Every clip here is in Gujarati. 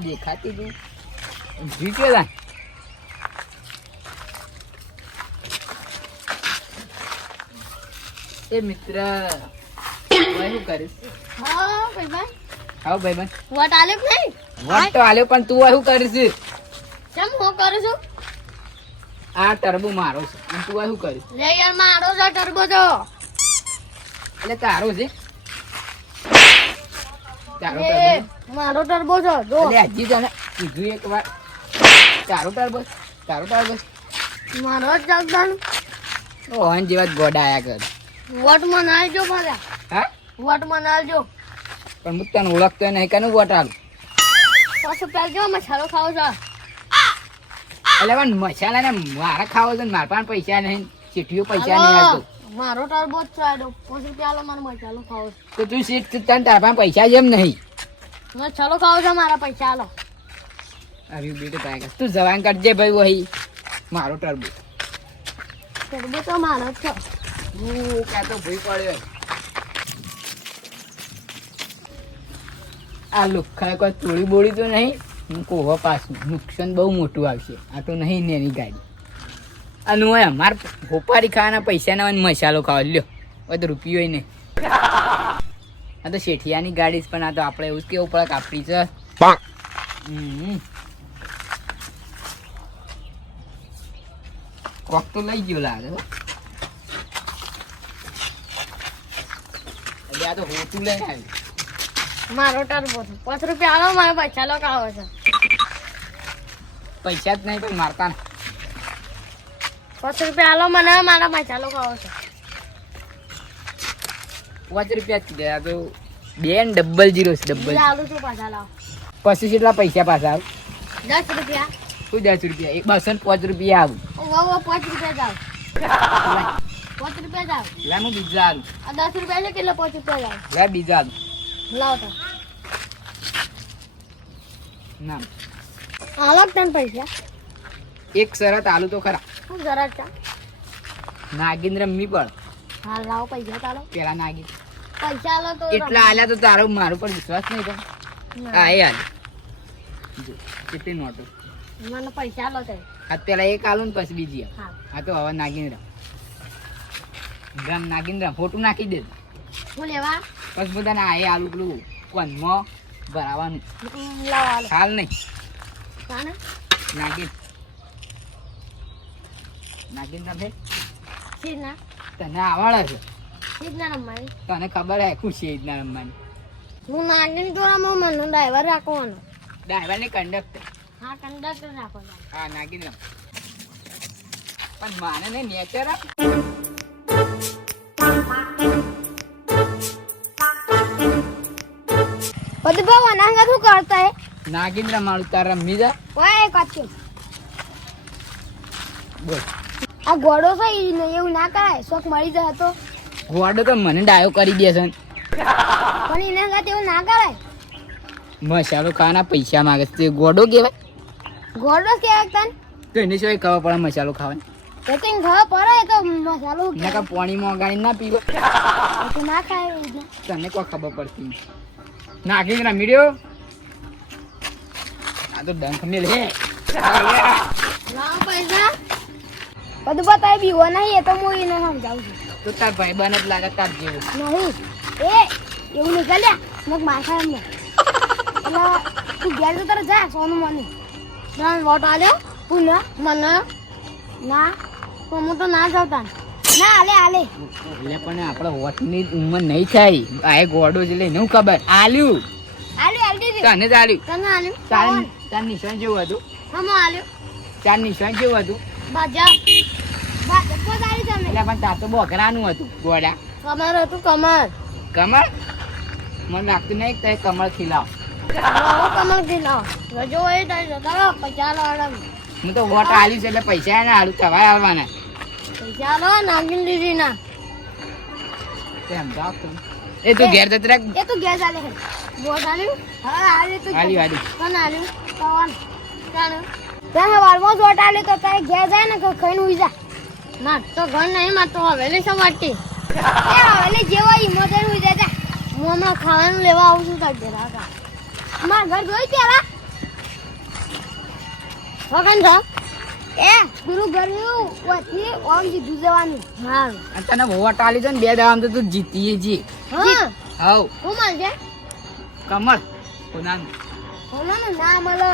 દેખાતી તું જીકેલા એ મિત્ર શું કરીશ? હા ભાઈ આવ ભાઈ વોટ આલ્યો કે નહીં? વોટ તો આલ્યો પણ તું શું કરીશ? કેમ હું કરું છું? આ ટર્બો મારો છે અને તું શું કરીશ? લે યાર મારો છે ટર્બો તો. એટલે તારો છે તારો એ ટર્બો મારો ટર્બો છે જો. એટલે હજી તને કીધું એક વાર તારો ટર્બો મારો જ ચાલતાનું. ઓહન જેવા જ ગોડા આયા કર. વોટ મને આલજો મારા. હા વોટ મને આલજો. પણ હું તને ઓળખતો નહીં કાનું વોટ આલું? પાછું પહેરજો મસાલો ખાવો છે. એટલે પણ મસાલા ને મારા ખાવો છે ને મારા પાસે પૈસા નહીં, ચીઠીઓ પૈસા નહીં આવતો. મારો ટર્બો જ છે આડો. પછી પેલો મને મસાલો ખાવો છે. તો તું સીટ તને તારા પાસે પૈસા જેમ નહીં મસાલો ખાવો છે મારા પૈસા આલો. આવ્યું બેટું પાય તું જવાન કરજે ભાઈ વહી મારો ટર્બો. ટર્બો તો મારો જ છે. હું ક્યાં તો ભૂઈ પડ્યો. આ લુખ્ખા કોઈ તોડી બોડી તો નહીં હું કોહો પાછું નુકસાન બહુ મોટું આવશે. આ તો નહીં ને એની ગાડી અને હું અમારે હોપારી ખાવાના પૈસા ના હોય મસાલો ખાવા લ્યો બધો રૂપિયો નહીં. આ તો શેઠિયાની ગાડી પણ આ તો આપણે એવું જ કેવું પડે કાપડી છે. કોક તો લઈ ગયો લાગે. આ તો હોતું લઈને આવ્યું. મારો ટર્બો છે. 5 રૂપિયા આલો મારા પૈસા લો ખાવો છે. પૈસા જ નહીં પણ મારતા ને. 5 રૂપિયા આલો મને મારા પૈસા લો ખાવો છે. 5 રૂપિયા જ કીધા. આ તો બેન ડબલ જીરો છે ડબલ. આલુ છું પાછા લાવો. પછી કેટલા પૈસા પાછા આવું? 10 રૂપિયા. શું 10 રૂપિયા? 205 રૂપિયા આવું. વાહ 5 રૂપિયા જાવ. 5 રૂપિયા જાવ. લે હું બીજા આવું. આ 10 રૂપિયા છે કેટલા 5 રૂપિયા જાવ. લે બીજા આવું. લાવ તો. ના આલો તને પૈસા. એક શરત આલુ તો ખરા. હું જરા ચા. નાગિંદ્ર મી પડ હા લાવો પૈસા ચાલો. પેલા નાગી પૈસા આલો તો એટલા આલ્યા તો તારો મારું પર વિશ્વાસ નહીં તો. હા એ આલે જો કેટલી નોટો. મને પૈસા આલો તે. આ પેલા એક આલું ને પછી બીજી આવ. હા આ તો હવે નાગિંદ્ર ગ્રામ નાગિંદ્ર ફોટું નાખી દે હું લેવા. પછી બધાને આ એ આલુ પેલું કોનમાં ભરાવાનું. લાવો આલો. હાલ નહીં કાને નાગિંદ્ર ભાઈ સીધના તને આવડે છે. સીધના રમવાની. તને ખબર હે ખુશી રીતના રમવાની. હું નાગીને જોવામાં મને ડ્રાઈવર રાખવાનો. ડ્રાઈવર ને કંડક્ટર. હા કંડક્ટર રાખવાનો. હા નાગિંદ્ર પણ માને નહીં નેચર બધું બહુ અનાંગા શું કરતા હે. નાગિંદ્ર મારું તારા રમી જા. ઓય કાચી બોલ આ ઘોડો છે ઈ ને એવું ના કરાય. શોખ મળી જાય તો ગોડો તો મને ડાયો કરી દે છે. પણ એને હંગાત એવું ના કરાય. મસાલો ખાવાના પૈસા માગે છે. તે ગોડો કહેવાય. ઘોડો કેવાય તને. તો એને શું ખબર પડે મસાલો ખાવાની? તો તને ખબર પડે તો મસાલો એના કા પાણીમાં ઓગાળી ના પીવો તો ના ખાય એવી રીતના. તને કોઈ ખબર પડતી નહીં. નાગિંદ્ર મીડ્યો આ તો ડંખ મેલ હે. લાવો પૈસા. બધું બતાય બીવો નહીં એ તો હું એને સમજાવું છું. તો તાર ભાઈ બને જ લાગે તાર જેવું. નહીં એ એવું નીકળ્યા મગ માથા એમને એટલે તું ઘેર તો તારે જા સોનું મને ત્રણ વોટ આલ્યો પુનઃ મને ના તો હું તો ના જાઉં તાન ના આલે આલે એટલે પણ આપણે હોટની ઉંમર નહીં થાય. આ એ ગોડો જ લઈને હું ખબર આલ્યું આલ્યું આલી દીધી તને જ આલ્યું. તને આલ્યું તાર નિશાન જેવું હતું. હમ આલ્યું તાર નિશાન જેવું હતું. બાજા બાજા પોત આલી તમે એટલે પણ તાર તો બોકરાનું હતું ગોડા. કમર હતું કમર કમળ મને લાગતું નહીં કે તે કમળ ખીલાવ. કમર ખીલાવ રજો એ તારી જતા પૈસા લો આડમ હું તો વોટ આલ્યું છે એટલે પૈસા ને આલું થવાય આવવાના. પૈસા લો નાગીન દીદી ના તેમ જાવ તું. એ તું ઘેર જતી રાખ. એ તો ગેસ આલે હે વોટ આલ્યું હા આલ્યું તો આલ્યું આલ્યું. કોણ આલ્યું કौन ચાલો ત્યાં વાળમાં જ વોટ આલે તો તારે ઘેર જાય ને કે ખાઈને ઉઈ જા. ના તો ઘર નહીં માં તો હવેલી સમાતી. એ હવેલી જેવા ઈમોજન ઉઈ જા જા. હું હમણાં ખાવાનું લેવા આવું છું તાર ઘેર આગા. માર ઘર જોઈ પેલા. વગન છો. એ ગુરુ ઘર નું વાથી ઓમ જીતું જવાનું. હા. અને તને વોટ આલી છે ને 2 દાડામાં તો તું જીતીએ જી. હા. હાઉ હું માનજે. કમળ કોનાનું ઓલાનું ના મળે.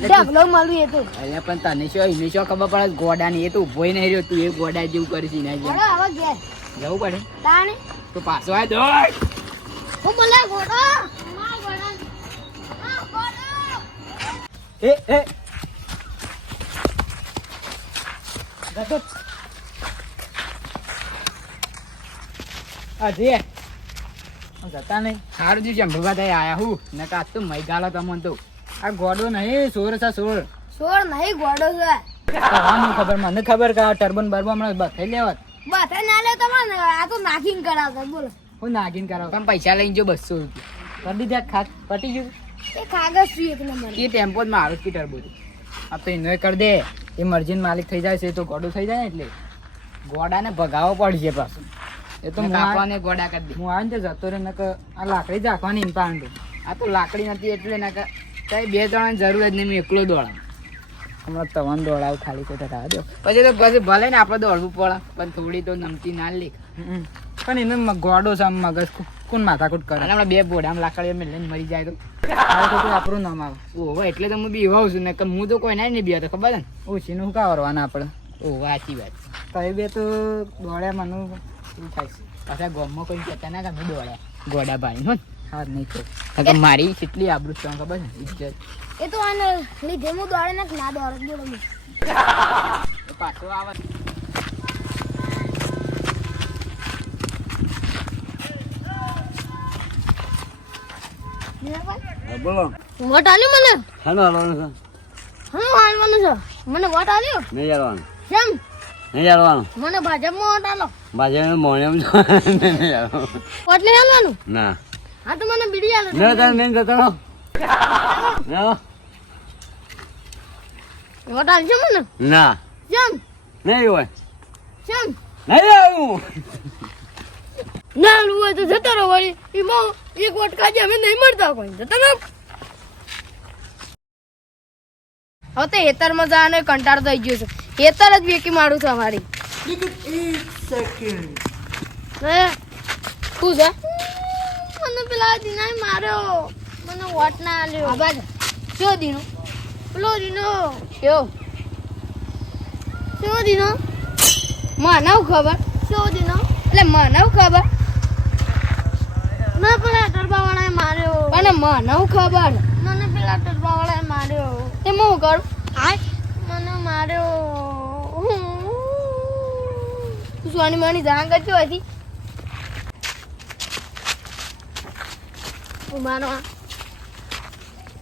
ડબલો મળ્યું એ તો. અલ્યા પણ તને શું એને શું ખબર પડે ગોડાની એ તો ઉભોય નહીં રહ્યો તું એ ગોડા જેવું કરીશ એના જેમ હવે હવે ઘેર. જવું પડે તાણે તો પાછો આ દોડ હું બોલા ગોડો. ના ગોડા. ના ગોડો. એ ગતો અજે જતા નહીં સારું જ જંભવા થઈ આયા હું ને કાચ તો મઈ ગાલો તમને તો આ ગોડો નહીં સોર છે સોર સોર નહીં ગોડો છે. મને ખબર મને ખબર કે આ ટર્બન બરબો હમણાં બથાઈ લેવત બધા ના લે તમને આ તો નાખીને કરાવતા બોલો. હું નાગીન કરાવ પણ પૈસા લઈને જો 200 રૂપિયા કરી દીધા ખાત પટી ગયું એ કાગળ શું એક નંબર. એ ટેમ્પો જ મારું કે ટર્બો આ તો એનો કરી દે એ મરજીન માલિક થઈ જાય છે તો ગોડો થઈ જાય ને એટલે ગોડાને ભગાવો પડશે પાછું એ તો કાપવાને ગોડા કરી દે હું આવે ને જતો રે નકર આ લાકડી જ રાખવાની એમ પાંડું આ તો લાકડી નથી એટલે નકર કઈ 2 જણાની જરૂર જ નહીં, હું એકલો દોડાવ હમણાં તવન દોડાવ ખાલી ખોટા થવા દો પછી તો પછી ભલે ને આપણે દોડવું પડે પણ થોડી તો નમતી ના લે પણ એને ગોડો છે આમ મગજ કોણ માથાકૂટ કરે અને હમણાં 2 બોડામાં લાકડી અમે લઈને મરી જાય તો આપણું નામ આવે ઓહો એટલે તો હું બી એવા છું ને કે હું તો કોઈ ના નહીં બી ખબર છે ને ઓછીનું શું કાવરવાના આપણે ઓહો સાચી વાત તો એ 2 તો દોડ્યા મને શું થાય છે પાછા ગામમાં કોઈ કહેતા ના કે અમે દોડ્યા ગોડા ભાઈ હો હા નહીં તો મારી કેટલી આબરૂ છે ખબર છે ઇજ્જત એ તો આને લીધે હું દોડે ને ના દોડે બોલો. પાછો આવે બોલો વોટ આલ્યો મને. શાનું હાલવાનું છે? હું હાલવાનું છે મને વોટ આલ્યો. નહીં હાલવાનું. કેમ નહીં હાલવાનું. મને ભાજપમાં વોટ આલો. ભાજપ મોણેમ નહીં હાલવાનું. વોટ નહીં હાલવાનું. ના હા તો મને બીડી આલો. ના તારે મેં જતો રહો. ના વોટ આલજો મને. ના કેમ નહીં હોય કેમ નહીં આવું. ના આલવું હોય તો જતો રહો વળી. એમાં એક વોટ કાજે અમે નહીં મળતા કોઈ જતો રહો. હવે તો હેતરમાં જવાનો કંટાળ થઈ ગયો છે. હેતર જ વેકી મારું છે અમારી. હે શું છે? મને પેલા દિનાય માર્યો. મને વોટ ના આલ્યો. આબાદ શું દીનો? પેલો દીનો કયો? શું દીનો? મને ખબર. શું દીનો? એટલે મને ખબર. મને પેલા ટરબાવાળાએ માર્યો. અને મને ખબર. મને પેલા ટરબાવાળાએ માર્યો. તે હું કરું? હાય મને માર્યો. તું સોની માની જાણ કરતી હતી. મારો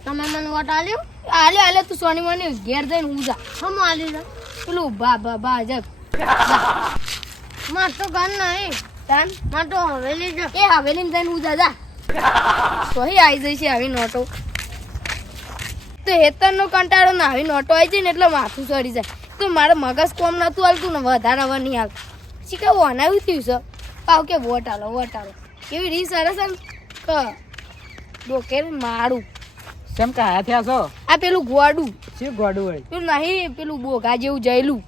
તમે મને વોટ આલ્યો આલ્યો તું સોની મને ઘેર જઈને હું જા હમ આલ્યો પેલું ભાજપ માર તો ઘર નહીં તાન માર તો હવેલી જ એ હવેલી જઈને હું જા તો આવી જઈ છે આવી નોટો તો હેતર નો કંટાળો ને આવી નોટો આવી જાય ને એટલે માથું ચડી જાય તો મારે મગજ કોમ નતું હાલતું ને વધારે હવે નહીં હાલ પછી કે વનાવ્યું થયું છે પાવ કે વોટ આલો કેવી રીત સરસ કે ડોકે મારું કેમ કાયા થયા છો આ પેલું ગોડું શું ગોડું હોય પેલું નહીં પેલું બોગા જેવું જયેલું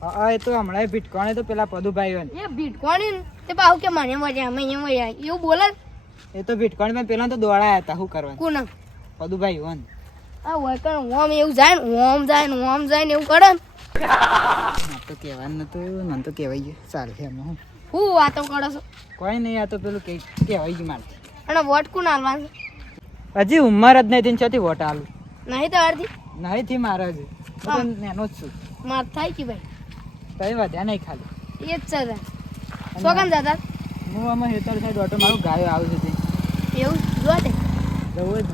હા એ તો હમણાં ભીટકોણે તો પેલા પદુભાઈ હોય એ ભીટકોણી ને તે પાવ કે મને મજા મજા એવું બોલે એ તો ભીટકોણ માં પેલા તો દોડાયા હતા શું કરવાનું કોણ પદુભાઈ હોય ને આ હોય કે ઓમ એવું જાય ને ઓમ જાય ને એવું કરે ને તો કહેવાનું નતું મને તો કહેવાય ગયું ચાલે છે એમાં હું વાતો કરો છો કોઈ નહીં આ તો પેલું કહેવાય ગયું મારે અને વોટ કોણ આલવાનું હજી ઉંમર જ નહીં છતી વોટ આલું નહીં તો અડધી નહીં થી મારે હજી હું તો નાનો જ છું માર થાય કે ભાઈ કઈ વધ્યા નહીં ખાલી એ જ છે સોગન દાદા હું આમાં હેતર સાઈડ ઓટો મારું ગાયો આવું છું એવું જો દે જવું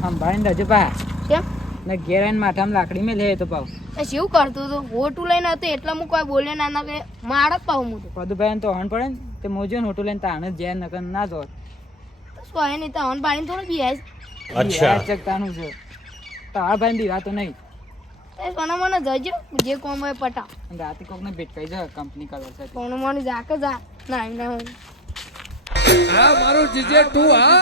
સંભાળીને રજે પા કેમ ને ઘેર આવીને માથામાં લાકડી મેં લે તો પાવ એ શું કરતો હતો હોટું લઈને હતો એટલે હું કોઈ બોલે ના કે માર જ પાઉં હું તો પદુભાઈ તો હણ પડે ને તે મોજો હોટું લઈને તાણ જ જાય નકર ના જોત સોય નહીં તો હન પાણી થોડું પીવાય અચ્છા ચકતાનું છે તારા ભાઈ બીવા તો નહીં એ સોના મને જજો જે કોમ હોય પટાવ અને રાતે કોકને ભેટકાઈ જાય કંપની કલર સાથે સોનું મને જા કે જા ના ના આ મારું જીજે તું હા